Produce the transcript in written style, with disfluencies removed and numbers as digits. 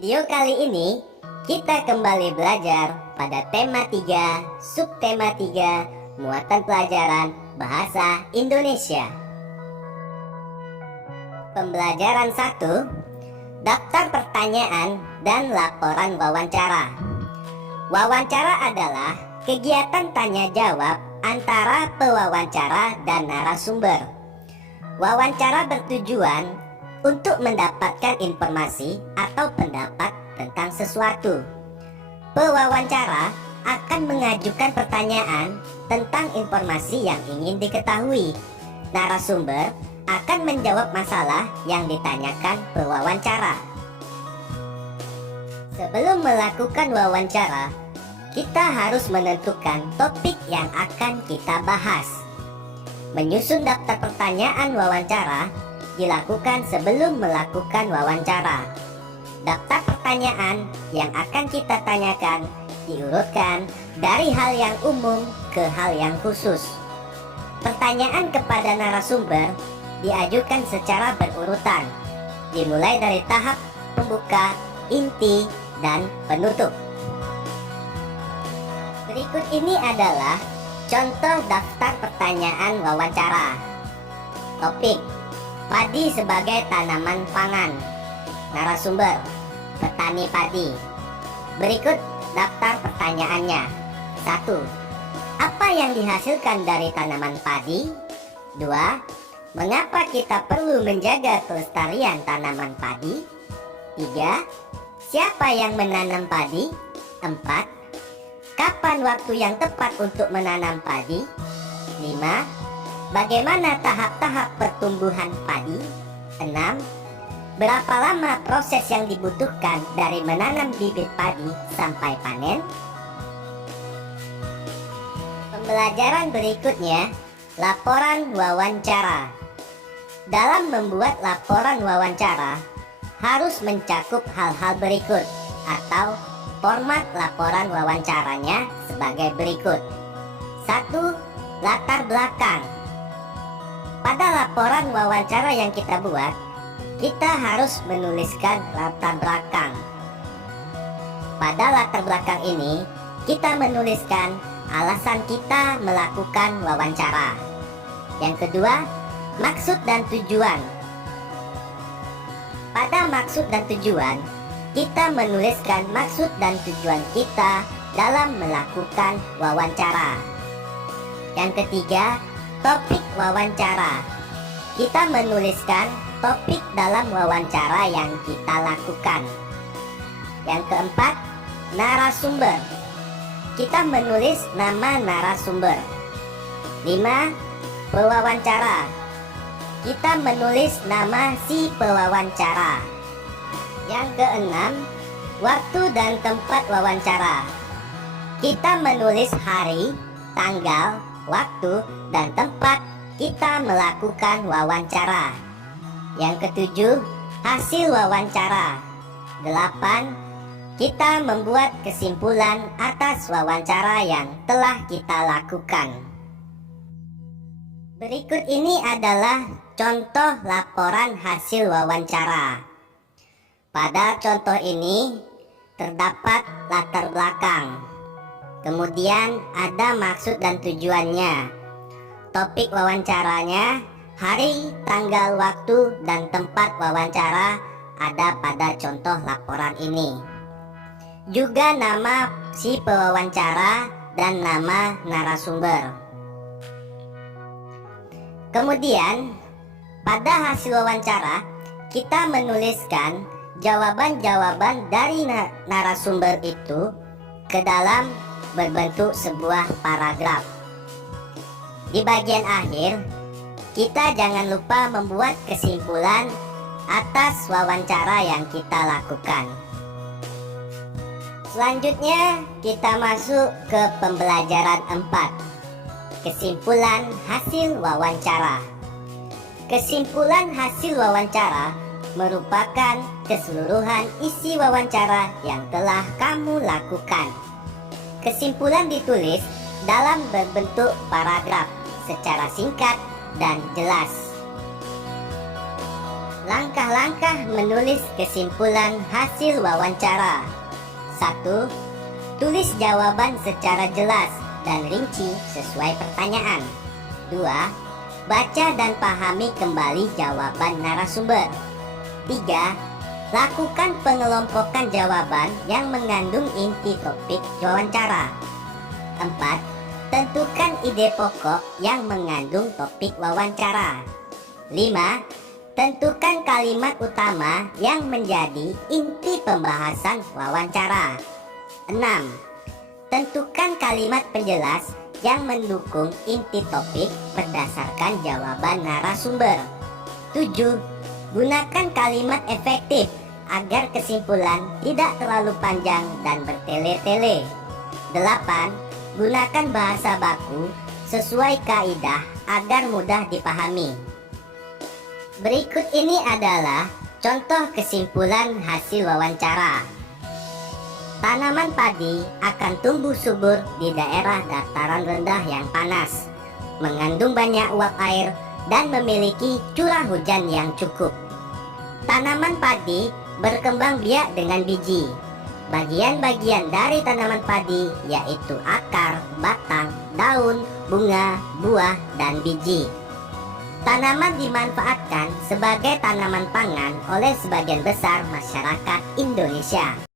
Video kali ini kita kembali belajar pada tema 3, subtema 3, muatan pelajaran bahasa Indonesia. Pembelajaran 1, daftar pertanyaan dan laporan wawancara. Wawancara adalah kegiatan tanya jawab antara pewawancara dan narasumber. Wawancara bertujuan untuk mendapatkan informasi atau pendapat tentang sesuatu. Pewawancara akan mengajukan pertanyaan tentang informasi yang ingin diketahui. Narasumber akan menjawab masalah yang ditanyakan pewawancara. Sebelum melakukan wawancara, kita harus menentukan topik yang akan kita bahas. Menyusun daftar pertanyaan wawancara dilakukan sebelum melakukan wawancara. Daftar pertanyaan yang akan kita tanyakan diurutkan dari hal yang umum ke hal yang khusus. Pertanyaan kepada narasumber diajukan secara berurutan, dimulai dari tahap pembuka, inti, dan penutup. Berikut ini adalah contoh daftar pertanyaan wawancara. Topik: padi sebagai tanaman pangan. Narasumber: petani padi. Berikut daftar pertanyaannya. 1. Apa yang dihasilkan dari tanaman padi? 2. Mengapa kita perlu menjaga kelestarian tanaman padi? 3. Siapa yang menanam padi? 4. Kapan waktu yang tepat untuk menanam padi? 5. Bagaimana tahap-tahap pertumbuhan padi? 6. Berapa lama proses yang dibutuhkan dari menanam bibit padi sampai panen? Pembelajaran berikutnya, laporan wawancara. Dalam membuat laporan wawancara, harus mencakup hal-hal berikut atau format laporan wawancaranya sebagai berikut. 1. Latar belakang. Pada laporan wawancara yang kita buat, kita harus menuliskan latar belakang. Pada latar belakang ini, kita menuliskan alasan kita melakukan wawancara. Yang kedua, maksud dan tujuan. Pada maksud dan tujuan, kita menuliskan maksud dan tujuan kita dalam melakukan wawancara. Yang ketiga, topik wawancara. Kita menuliskan topik dalam wawancara yang kita lakukan. Yang keempat, narasumber. Kita menulis nama narasumber. 5. Pewawancara. Kita menulis nama si pewawancara. Yang keenam, waktu dan tempat wawancara. Kita menulis hari, tanggal, waktu, dan tempat kita melakukan wawancara. Yang ketujuh, hasil wawancara. 8. Kita membuat kesimpulan atas wawancara yang telah kita lakukan. Berikut ini adalah contoh laporan hasil wawancara. Pada contoh ini terdapat latar belakang. Kemudian ada maksud dan tujuannya. Topik wawancaranya, hari, tanggal, waktu, dan tempat wawancara ada pada contoh laporan ini. Juga nama si pewawancara dan nama narasumber. Kemudian, pada hasil wawancara, kita menuliskan jawaban-jawaban dari narasumber itu ke dalam berbentuk sebuah paragraf. Di bagian akhir, kita jangan lupa membuat kesimpulan atas wawancara yang kita lakukan. Selanjutnya, kita masuk ke pembelajaran 4. Kesimpulan hasil wawancara. Kesimpulan hasil wawancara merupakan keseluruhan isi wawancara yang telah kamu lakukan. Kesimpulan ditulis dalam berbentuk paragraf secara singkat dan jelas. Langkah-langkah menulis kesimpulan hasil wawancara. 1. Tulis jawaban secara jelas dan rinci sesuai pertanyaan. 2. Baca dan pahami kembali jawaban narasumber. 3. Lakukan pengelompokan jawaban yang mengandung inti topik wawancara. 4. Tentukan ide pokok yang mengandung topik wawancara. 5. Tentukan kalimat utama yang menjadi inti pembahasan wawancara. 6. Tentukan kalimat penjelas yang mendukung inti topik berdasarkan jawaban narasumber. 7. Gunakan kalimat efektif agar kesimpulan tidak terlalu panjang dan bertele-tele. 8. Gunakan bahasa baku sesuai kaidah agar mudah dipahami. Berikut ini adalah contoh kesimpulan hasil wawancara. Tanaman padi akan tumbuh subur di daerah dataran rendah yang panas, mengandung banyak uap air, dan memiliki curah hujan yang cukup. Tanaman padi berkembang biak dengan biji. Bagian-bagian dari tanaman padi yaitu akar, batang, daun, bunga, buah, dan biji. Tanaman dimanfaatkan sebagai tanaman pangan oleh sebagian besar masyarakat Indonesia.